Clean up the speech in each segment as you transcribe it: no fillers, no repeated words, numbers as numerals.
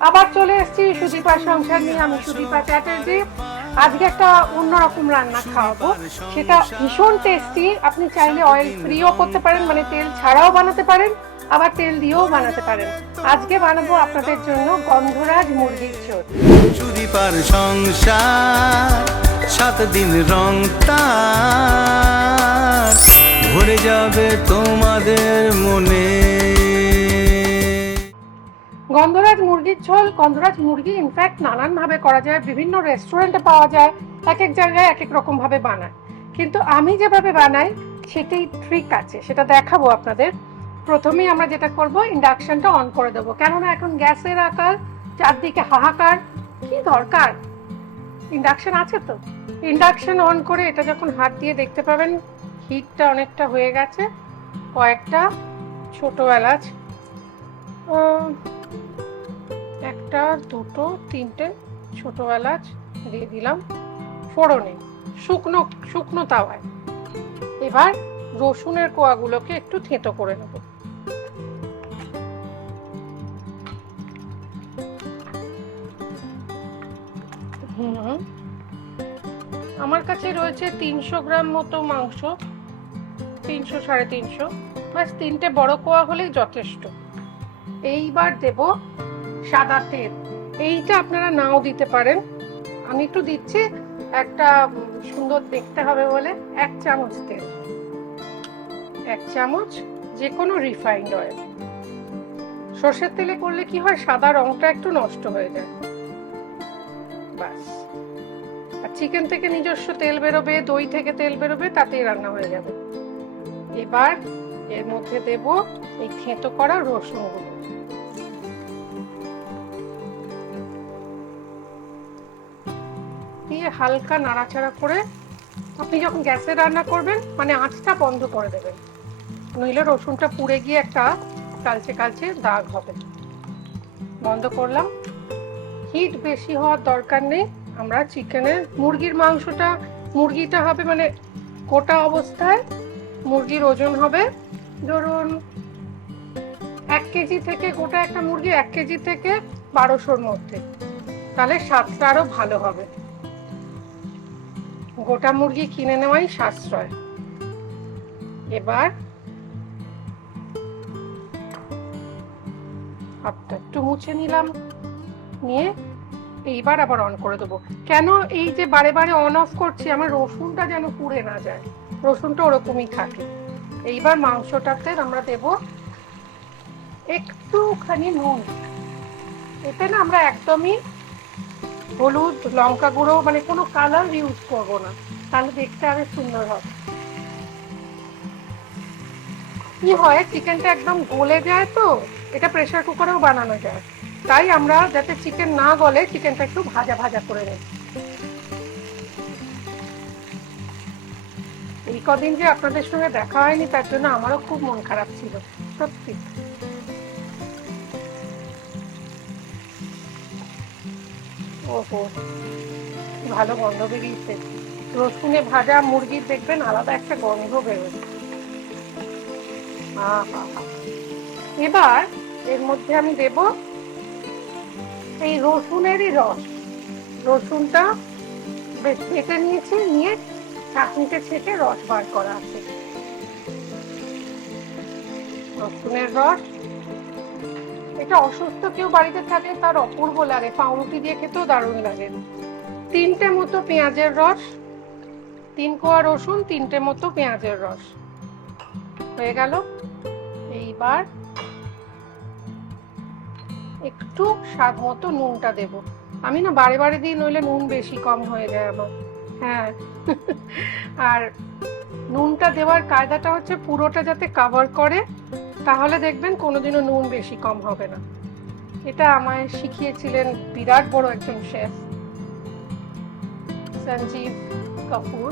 আবার চলে এসেছি সুদীপার সংসার নিয়ে। আমি সুদীপা চ্যাটার্জি। আজকে একটা অন্যরকম রান্না খাওয়াবো, সেটা ভীষণ টেস্টি। আপনি চাইলে অয়েল ফ্রিও করতে পারেন, মানে তেল ছাড়াও বানাতে পারেন, আবার তেল দিয়েও বানাতে পারেন। আজকে বানাবো আপনাদের জন্য গন্ধরাজ মুরগির ঝোল। সুদীপার সংসার 7 দিন রং তার ভরে যাবে তোমাদের মনে। গন্ধরাজ মুরগির ঝোল, গন্ধরাজ মুরগি ইনফ্যাক্ট নানান ভাবে করা যায়, বিভিন্ন রেস্টুরেন্টে পাওয়া যায়, এক এক জায়গায় এক এক রকম ভাবে বানায়। কিন্তু আমি যেভাবে বানাই সেটাই ট্রিক আছে, সেটা দেখাবো আপনাদের। প্রথমেই আমরা যেটা করব, ইন্ডাকশনটা অন করে দেবো, কেননা এখন গ্যাসের আকার, চারদিকে হাহাকার, কি দরকার, ইন্ডাকশন আছে তো। ইন্ডাকশন অন করে এটা যখন হাত দিয়ে দেখতে পাবেন হিটটা অনেকটা হয়ে গেছে, কয়েকটা ছোট এলাচ, একটা, দুটো, তিনটে ছোট এলাচ দিয়ে দিলাম ফোড়নে, শুকনো শুকনো তাওয়ায়। এবার রসুনের কোয়াগুলোকে একটু থেঁতো করে নেব। আমার কাছে রয়েছে 300 গ্রাম মতো মাংস, 300 350, বাস 3টে বড় কোয়া হলেই যথেষ্ট। এইবার দেব সাদা তেল। এইটা আপনারা নাও দিতে পারেন, আমি একটু দিচ্ছি, একটা সুন্দর দেখতে হবে বলে 1 চামচ তেল, 1 চামচ যে কোনো রিফাইন্ড অয়েল। সর্ষের তেলে করলে কি হয়, সাদা রংটা একটু নষ্ট হয়ে যায়। বাস, আর চিকেন থেকে নিজস্ব তেল বেরোবে, দই থেকে তেল বেরোবে, তাতেই রান্না হয়ে যাবে। এবার এর মধ্যে দেব এই থেঁতো করা রসুনগুলো, দিয়ে হালকা নাড়াচাড়া করে, আপনি যখন গ্যাসে রান্না করবেন মানে আঁচটা বন্ধ করে দেবেন, নইলে রসুনটা পুড়ে গিয়ে একটা কালচে কালচে দাগ হবে। বন্ধ করলাম। হিট বেশি হওয়ার দরকার নেই। আমরা চিকেনের, মুরগির মাংসটা, মুরগিটা হবে মানে গোটা অবস্থায়, মুরগির ওজন হবে ধরুন 1 কেজি থেকে, গোটা একটা মুরগি 1 কেজি থেকে 1200-র মধ্যে, তাহলে স্বাদটা আরো ভালো হবে। গোটা মুরগি কিনে নেওয়াই সাশ্রয়। এবার হাতটা একটু মুছে নিলাম, নিয়ে এইবার আবার অন করে দেবো। কেন এই যে বারে বারে অন অফ করছি, আমার রসুনটা যেন পুড়ে না যায়, রসুনটা ওরকমই থাকে। এইবার মাংসটাতে আমরা দেব একটুখানি নুন। এতে না আমরা একদমই হলুদ, লঙ্কা গুঁড়ো, মানে কোনো কালার ইউজ করবো না, তাহলে দেখতে আরো সুন্দর হবে। কি হয়, চিকেনটা একদম গলে যায় তো, এটা প্রেসার কুকারেও বানানো যায়, তাই আমরা যাতে চিকেন না গলে, চিকেনটা একটু ভাজা ভাজা করে নেব। এই কদিন যে আপনাদের সঙ্গে দেখা হয়নি, তার জন্য আমারও খুব মন খারাপ ছিল সত্যি। ওহো, ভালো গন্ধ বেরিয়েছে। রসুনে ভাজা মুরগির দেখবেন আলাদা একটা গন্ধ বেরোয়। এবার এর মধ্যে আমি দেব এই রসুনেরই রস। রসুনটা বেশ বেটে নিয়েছি, নিয়ে ছাঁকনিতে ছেঁকে রস বার করা আছে। রসুনের রস, এটা অসুস্থ কেউ বাড়িতে থাকলে তার অপূর্ব লাগে, পাউরুটি দিয়ে খেতেও দারুণ লাগে। 3টে মতো পেঁয়াজের রস, 3 কোয়া রসুন, 3টে মতো পেঁয়াজের রস হয়ে গেল। এইবার একটু স্বাদ মতো নুনটা দেব। আমি না বারে বারে দিই, নইলে নুন বেশি কম হয়ে যায় আমার। হ্যাঁ, আর নুনটা দেওয়ার কায়দাটা হচ্ছে পুরোটা যাতে কভার করে, তাহলে দেখবেন কোনোদিনও নুন বেশি কম হবে না। এটা আমায় শিখিয়েছিলেন বিরাট বড় একজন শেফ, সঞ্জীব কাপুর।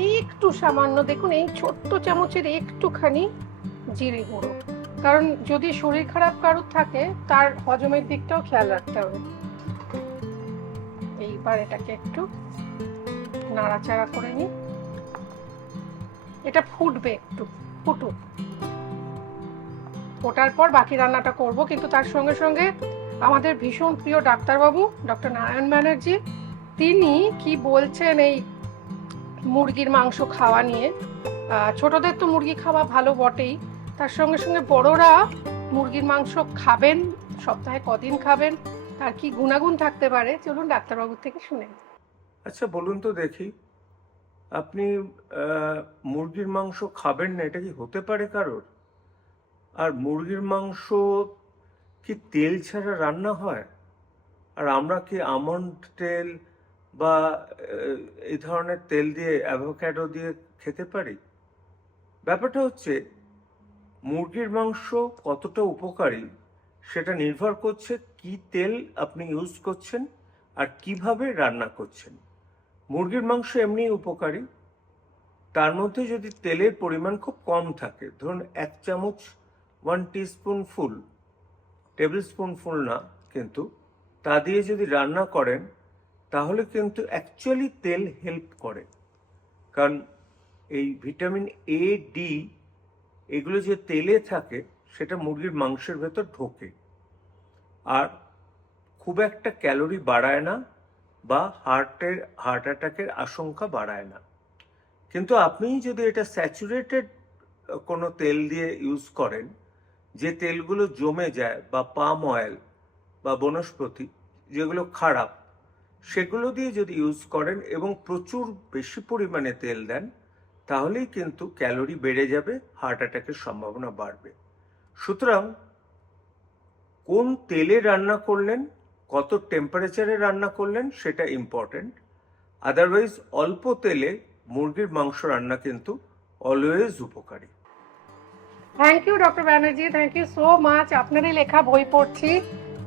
এই একটু সামান্য দেখুন, এই ছোট্ট চামচের একটুখানি জিরে গুঁড়ো, কারণ যদি শরীর খারাপ কারোর থাকে তার হজমের দিকটাও খেয়াল রাখতে হবে। এইবার এটাকে একটু নাড়াচাড়া করে নিই, এটা ফুটবে, একটু ফুটুক। ফোটার পর বাকি রান্নাটা করব। কিন্তু তার সঙ্গে সঙ্গে আমাদের ভীষণ প্রিয় ডাক্তারবাবু ডক্টর নারায়ণ ব্যানার্জি, তিনি কি বলছেন এই মুরগির মাংস খাওয়া নিয়ে। ছোটদের তো মুরগি খাওয়া ভালো বটেই, তার সঙ্গে সঙ্গে বড়রা মুরগির মাংস খাবেন, সপ্তাহে কদিন খাবেন, তার কি গুণাগুণ থাকতে পারে, চলুন ডাক্তারবাবুর থেকে শুনে। আচ্ছা বলুন তো দেখি, আপনি মুরগির মাংস খাবেন না এটা কি হতে পারে কারোর? আর মুরগির মাংস কি তেল ছাড়া রান্না হয়? আর আমরা কি আমন্ড তেল বা এই ধরনের তেল দিয়ে, অ্যাভোক্যাডো দিয়ে খেতে পারি? ব্যাপারটা হচ্ছে মুরগির মাংস কতটা উপকারী সেটা নির্ভর করছে কি তেল আপনি ইউজ করছেন আর কিভাবে রান্না করছেন। মুরগির মাংস এমনি উপকারী, তার মধ্যে যদি তেলের পরিমাণ খুব কম থাকে, ধরুন 1 চামচ 1 টিস্পুন ফুল, টেবিল স্পুন ফুল না, কিন্তু তা দিয়ে যদি রান্না করেন তাহলে কিন্তু অ্যাকচুয়ালি তেল হেল্প করে। কারণ এই ভিটামিন এ, ডি এগুলো যে তেলে থাকে সেটা মুরগির মাংসের ভেতর ঢোকে আর খুব একটা ক্যালোরি বাড়ায় না বা হার্ট অ্যাটাকের আশঙ্কা বাড়ায় না। কিন্তু আপনি যদি এটা স্যাচুরেটেড কোনো তেল দিয়ে ইউজ করেন, যে তেলগুলো জমে যায়, বা পাম অয়েল বা বনস্পতি যেগুলো খারাপ, সেগুলো দিয়ে যদি ইউজ করেন এবং প্রচুর বেশি পরিমাণে তেল দেন, তাহলেই কিন্তু ক্যালোরি বেড়ে যাবে, হার্ট অ্যাটাকের সম্ভাবনা বাড়বে। সুতরাং কোন তেলে রান্না করলেন, কত টেম্পারেচারে রান্না করলেন সেটা ইম্পর্টেন্ট। আদারওয়াইজ অল্প তেলে মুরগির মাংস রান্না কিন্তু অলওয়েজ উপকারী। Thank you doctor Banerjee, thank you so much. আপনারই লেখা বই পড়ছি,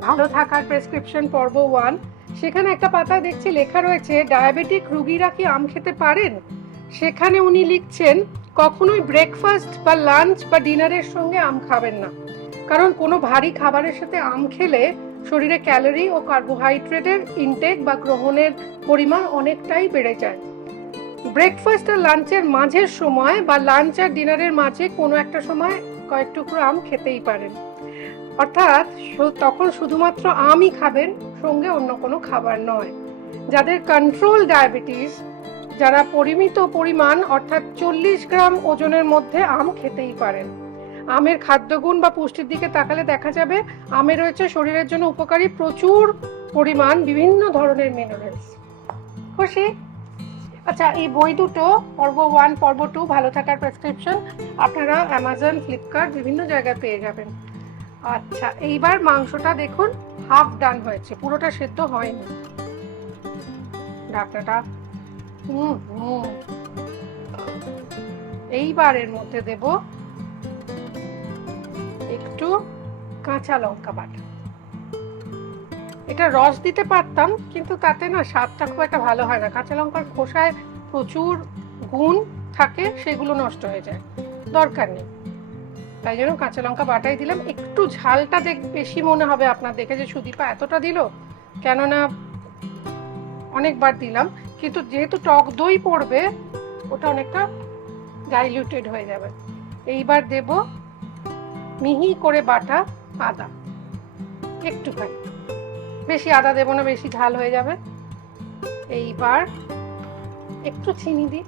ভালো থাকার প্রেসক্রিপশন পর্ব 1, সেখানে একটা পাতায় দেখছি লেখা রয়েছে ডায়াবেটিক রোগীরা কি আম খেতে পারেন। সেখানে উনি লিখছেন কখনোই ব্রেকফাস্ট বা লাঞ্চ বা ডিনারের সঙ্গে আম খাবেন না, কারণ কোনো ভারী খাবারের সাথে আম খেলে শরীরে ক্যালোরি ও কার্বোহাইড্রেটের ইনটেক বা গ্রহণের পরিমাণ অনেকটাই বেড়ে যায়। ব্রেকফাস্ট আর লাঞ্চের মাঝের সময় বা লাঞ্চ আর ডিনারের মাঝে কোনো একটা সময় কয়েক টুকরো আম খেতেই পারেন, অর্থাৎ তখন শুধুমাত্র আমই খাবেন, সঙ্গে অন্য কোনো খাবার নয়। যাদের কন্ট্রোল ডায়াবেটিস, যারা পরিমিত পরিমাণ অর্থাৎ 40 গ্রাম ওজনের মধ্যে আম খেতেই পারেন। আমের খাদ্যগুণ বা পুষ্টির দিকে তাকালে দেখা যাবে আমে রয়েছে শরীরের জন্য উপকারী প্রচুর পরিমাণ বিভিন্ন ধরনের মিনারেলস। খুশি? আচ্ছা, এই বই দুটো পর্ব 1 পর্ব 2 ভালো থাকার প্রেসক্রিপশন আপনারা অ্যামাজন, ফ্লিপকার্ট বিভিন্ন জায়গায় পেয়ে যাবেন। আচ্ছা, এইবার মাংসটা দেখুন হাফ ডান হয়েছে, পুরোটা সেদ্ধ হয়নি। ঢাকনাটা এইবার এর মধ্যে দেব একটু কাঁচা লঙ্কা বাটা। এটা রস দিতে পারতাম, কিন্তু তাতে না স্বাদটা খুব একটা ভালো হয় না। কাঁচা লঙ্কার খোসায় প্রচুর গুণ থাকে, সেগুলো নষ্ট হয়ে যায়, দরকার নেই। তাই জন্য কাঁচা লঙ্কা বাটাই দিলাম। একটু ঝালটা বেশি মনে হবে আপনার দেখে যে সুদীপা এতটা দিল, কেননা অনেকবার দিলাম, কিন্তু যেহেতু টক দই পড়বে ওটা অনেকটা ডাইলিউটেড হয়ে যাবে। এইবার দেব মিহি করে বাটা আদা, একটুখানি, বেশি আদা দেব না, বেশি ঝাল হয়ে যাবে। এইবার একটু চিনি দিই,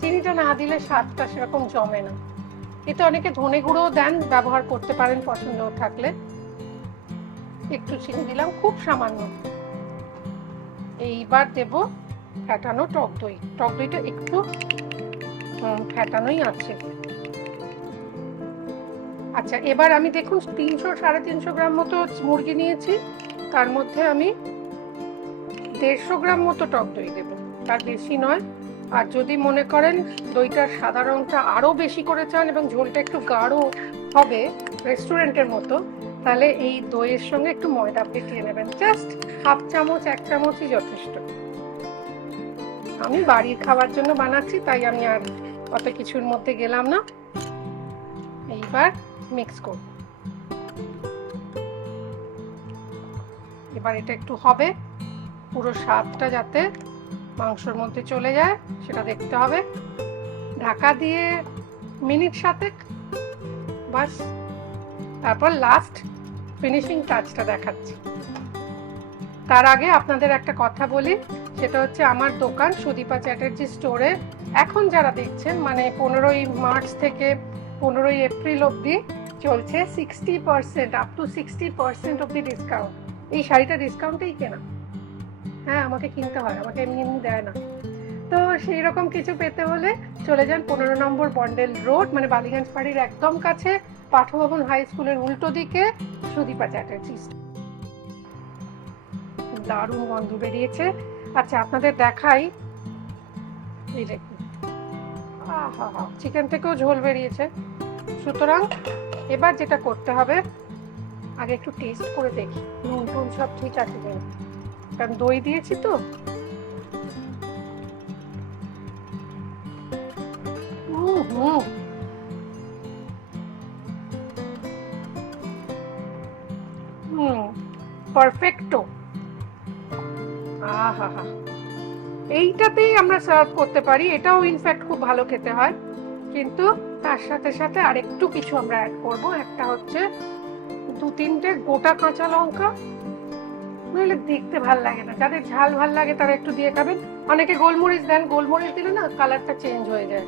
চিনিটা না দিলে স্বাদটা সেরকম জমে না। এতে অনেকে ধনে গুঁড়ো দেন, ব্যবহার করতে পারেন পছন্দ থাকলে। একটু চিনি দিলাম, খুব সামান্য। এইবার দেব ফ্যাটানো টক দই। টক দইটা একটু ফ্যাটানোই আছে। আচ্ছা, এবার আমি দেখুন 300-350 গ্রাম মতো মুরগি নিয়েছি, তার মধ্যে আমি 150 গ্রাম মতো টক দই দেব, তার বেশি নয়। আর যদি মনে করেন দইটার সাদা রংটা আরো বেশি করে চান এবং ঝোলটা একটু গাঢ় হবে রেস্টুরেন্টের মতো, তাহলে এই দইয়ের সঙ্গে একটু ময়দা ফেটিয়ে নেবেন। জাস্ট হাফ চামচ, 1 চামচই যথেষ্ট। আমি বাড়ির খাবার জন্য বানাচ্ছি, তাই আমি আর অত কিছুর মধ্যে গেলাম না। এইবার মিক্স করব। এবার এটা একটু হবে, পুরো স্বাদটা যাতে মাংসের মধ্যে চলে যায় সেটা দেখতে হবে। ঢাকা দিয়ে মিনিট 7 বাস তারপর লাস্ট ফিনিশিং টাচটা দেখাচ্ছি। তার আগে আপনাদের একটা কথা বলি, সেটা হচ্ছে আমার দোকান সুদীপা চ্যাটার্জি স্টোরে এখন যারা দেখছেন মানে 15ই মার্চ থেকে 15ই এপ্রিল অবধি চলছে 60% আপ টু 60% অবধি ডিসকাউন্ট। এই শাড়িটা ডিসকাউন্টেই কেনা, হ্যাঁ আমাকে কিনতে হয়, আমাকে এমনি এমনি দেয় না। তো সেই রকম কিছু পেতে হলে চলে যান 15 নম্বর বন্ডেল রোড, মানে বালিগঞ্জ বাড়ির একদম কাছে, পাঠভবন হাই স্কুলের উল্টো দিকে সুদীপা চ্যাটার্জি। দারুণ গন্ধ বেরিয়েছে। আচ্ছা আপনাদের দেখাই, এই দেখুন আহা, চিকেন থেকেও ঝোল বেরিয়েছে। সুতরাং এবার যেটা করতে হবে, আগে একটু টেস্ট করে দেখি নুন টুন সব ঠিক আছে কিনা, কারণ দই দিয়েছি তো। পারফেক্টো। আহা, এইটাতেই আমরা সার্ভ করতে পারি, এটাও ইনফ্যাক্ট খুব ভালো খেতে হয়, কিন্তু তার সাথে সাথে আরেকটু কিছু আমরা অ্যাড করব। একটা হচ্ছে 2-3টে গোটা কাঁচা লঙ্কা, নইলে দেখতে ভাল লাগে না। যাদের ঝাল ভাল লাগে তারা একটু দিয়ে খাবেন। অনেকে গোলমরিচ দেন, গোলমরিচ দিলে না কালারটা চেঞ্জ হয়ে যায়।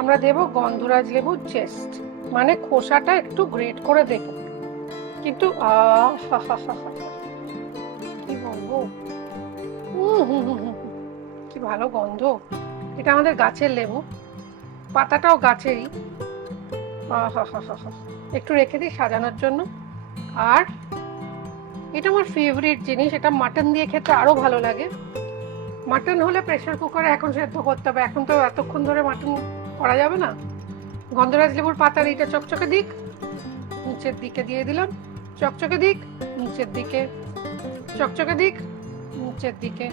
আমরা দেব গন্ধরাজ লেবু জেস্ট, মানে খোসাটা একটু গ্রেট করে দেব। কিন্তু কি বলবো, কি ভালো গন্ধ। এটা আমাদের গাছের লেবু, পাতাটাও গাছেরই। একটু রেখে দিই সাজানোর জন্য। আর এটা আমার ফেভারিট জিনিস, এটা মাটন দিয়ে খেতে আরো ভালো লাগে। মাটন হলে প্রেসার কুকারে এখন সেদ্ধ করতে হবে, এখন তো এতক্ষণ ধরে মাটন করা যাবে না। গন্ধরাজ লেবুর পাতার এইটা চকচকে দিক, নিচের দিকে দিয়ে দিলাম, চকচকে দিক নিচের দিকে, চকচকে দিক নিচের দিকে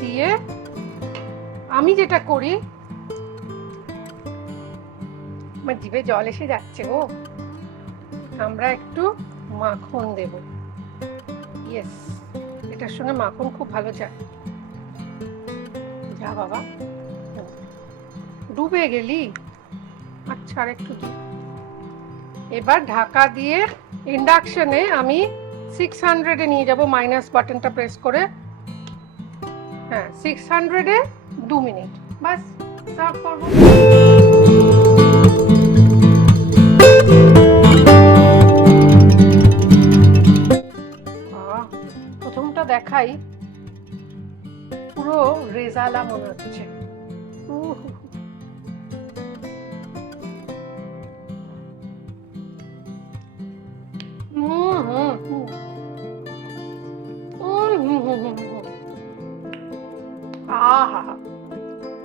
দিয়ে আমি যেটা করি, আমার জিভে জল এসে যাচ্ছে গো, আমরা একটু মাখন দেব। ইয়েস, এটার সঙ্গে মাখন খুব ভালো যায়। যা বাবা, ডুবে গেলি। আচ্ছা আর একটু দিই। এবার ঢাকা দিয়ে ইন্ডাকশনে আমি 600-এ নিয়ে যাব, মাইনাস বাটনটা প্রেস করে। হ্যাঁ 600-এ 2 মিনিট, বাস সার্ভ করব। প্রথমটা দেখাই, পুরো রেজালা মনে হচ্ছে।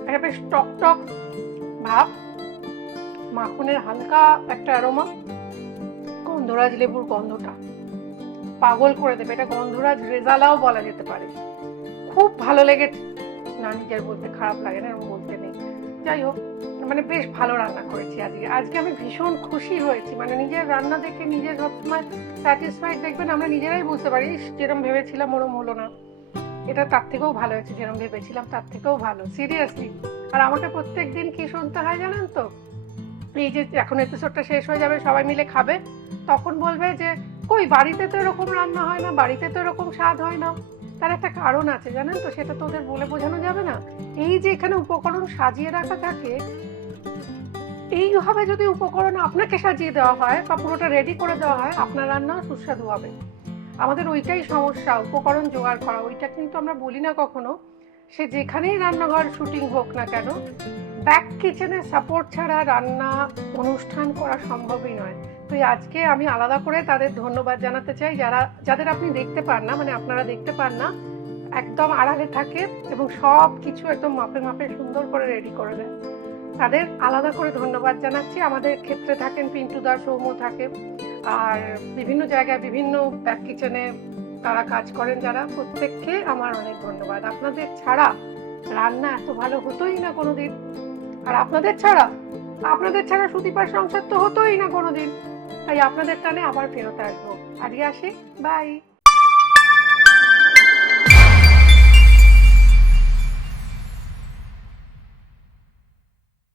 এটা বেশ টক টক ভাব, মাখনের হালকা একটা অ্যারোমা, গন্ধরাজ লেবুর গন্ধটা পাগল করে দেবে। এটা গন্ধরাজ রেজালাও বলা যেতে পারে। খুব ভালো লেগেছে, না নিজের বলতে খারাপ লাগে না, এরকম বলতে নেই। যাই হোক, মানে বেশ ভালো রান্না করেছি আজকে আমি ভীষণ খুশি হয়েছি। মানে নিজের রান্না দেখে নিজের সবসময় স্যাটিসফাইড দেখবেন, আমরা নিজেরাই বুঝতে পারি যেরকম ভেবেছিলাম ওরম হলো না, এটা তার থেকেও ভালো হয়েছে, যেরকম ভেবেছিলাম তার থেকেও ভালো, সিরিয়াসলি। আর আমাকে প্রত্যেকদিন কি শুনতে হয় জানেন তো, এই যে এখন এপিসোডটা শেষ হয়ে যাবে, সবাই মিলে খাবে, তখন বলবে যে কই বাড়িতে তো এরকম রান্না হয় না, বাড়িতে তো এরকম স্বাদ হয় না। তার একটা কারণ আছে জানেন তো, সেটা তো ওদের বলে বোঝানো যাবে না। এই যে এখানে উপকরণ সাজিয়ে রাখা থাকে, এইভাবে যদি উপকরণ আপনাকে সাজিয়ে দেওয়া হয় বা পুরোটা রেডি করে দেওয়া হয়, আপনার রান্না সুস্বাদু হবে। আমাদের ওইটাই সমস্যা, উপকরণ জোগাড় করা। ওইটা কিন্তু আমরা বলি না কখনো। সে যেখানেই রান্নাঘর শুটিং হোক না কেন, ব্যাক কিচেনের সাপোর্ট ছাড়া রান্না অনুষ্ঠান করা সম্ভবই নয়। তো আজকে আমি আলাদা করে তাদের ধন্যবাদ জানাতে চাই, যাদের আপনি দেখতে পান না, মানে আপনারা দেখতে পান না, একদম আড়ালে থাকে এবং সব কিছু একদম মাপে মাপে সুন্দর করে রেডি করে দেয়। তাদের আলাদা করে ধন্যবাদ জানাচ্ছি। আমাদের ক্ষেত্রে থাকেন পিন্টু দা, সৌম্য থাকে, আর বিভিন্ন জায়গায় বিভিন্ন ব্যাক কিচেনে তারা কাজ করেন যারা, প্রত্যেককে আমার অনেক ধন্যবাদ। আপনাদের ছাড়া রান্না এত ভালো হতোই না কোনোদিন, আর আপনাদের ছাড়া সুদীপার সংসার তো হতোই না কোনোদিন। তাই আপনাদের টানে আবার ফেরত আসবো। আজকে আসি, বাই।